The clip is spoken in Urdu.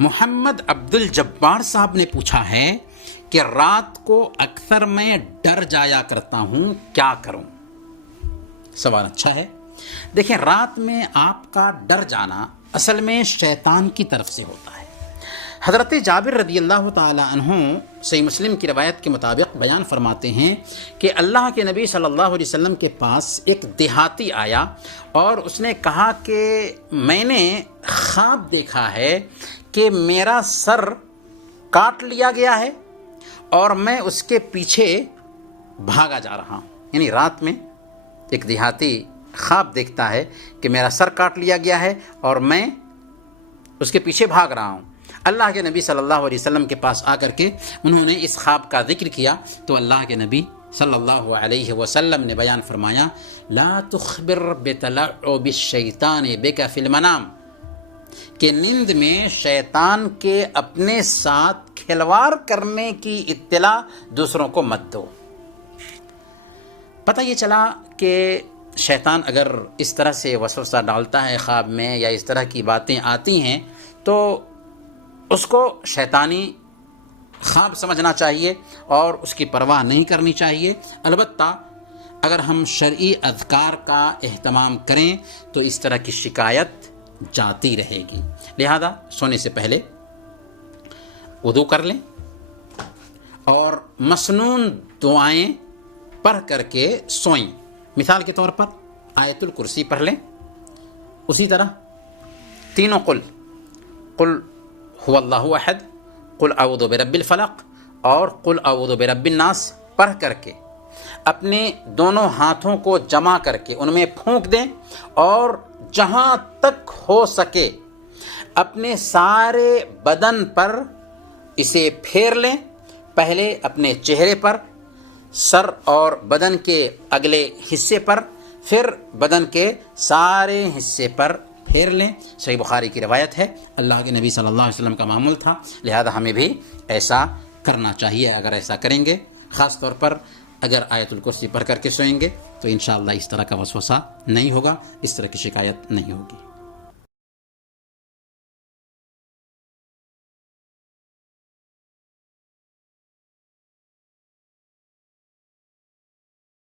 محمد عبد الجبار صاحب نے پوچھا ہے کہ رات کو اکثر میں ڈر جایا کرتا ہوں، کیا کروں؟ سوال اچھا ہے۔ دیکھیں، رات میں آپ کا ڈر جانا اصل میں شیطان کی طرف سے ہوتا ہے۔ حضرت جابر رضی اللہ تعالی عنہ صحیح مسلم کی روایت کے مطابق بیان فرماتے ہیں کہ اللہ کے نبی صلی اللہ علیہ وسلم کے پاس ایک دیہاتی آیا اور اس نے کہا کہ میں نے خواب دیکھا ہے کہ میرا سر کاٹ لیا گیا ہے اور میں اس کے پیچھے بھاگا جا رہا ہوں۔ یعنی رات میں ایک دیہاتی خواب دیکھتا ہے کہ میرا سر کاٹ لیا گیا ہے اور میں اس کے پیچھے بھاگ رہا ہوں۔ اللہ کے نبی صلی اللہ علیہ وسلم کے پاس آ کر کے انہوں نے اس خواب کا ذکر کیا تو اللہ کے نبی صلی اللہ علیہ وسلم نے بیان فرمایا، لا تخبر بتلعب الشیطان بک فی المنام، کہ نیند میں شیطان کے اپنے ساتھ کھلواڑ کرنے کی اطلاع دوسروں کو مت دو۔ پتہ یہ چلا کہ شیطان اگر اس طرح سے وسوسہ ڈالتا ہے خواب میں یا اس طرح کی باتیں آتی ہیں تو اس کو شیطانی خواب سمجھنا چاہیے اور اس کی پرواہ نہیں کرنی چاہیے۔ البتہ اگر ہم شرعی اذکار کا اہتمام کریں تو اس طرح کی شکایت جاتی رہے گی۔ لہذا سونے سے پہلے وضو کر لیں اور مسنون دعائیں پڑھ کر کے سوئیں۔ مثال کے طور پر آیت الکرسی پڑھ لیں، اسی طرح تینوں قل هو اللہ احد، قل اعوذ برب الفلق اور قل اعوذ برب الناس پڑھ کر کے اپنے دونوں ہاتھوں کو جمع کر کے ان میں پھونک دیں اور جہاں تک ہو سکے اپنے سارے بدن پر اسے پھیر لیں۔ پہلے اپنے چہرے پر، سر اور بدن کے اگلے حصے پر، پھر بدن کے سارے حصے پر پھیر لیں۔ صحیح بخاری کی روایت ہے، اللہ کے نبی صلی اللہ علیہ وسلم کا معمول تھا، لہذا ہمیں بھی ایسا کرنا چاہیے۔ اگر ایسا کریں گے، خاص طور پر اگر آیت الکرسی پڑھ کر کے سوئیں گے تو انشاءاللہ اس طرح کا وسوسہ نہیں ہوگا، اس طرح کی شکایت نہیں ہوگی۔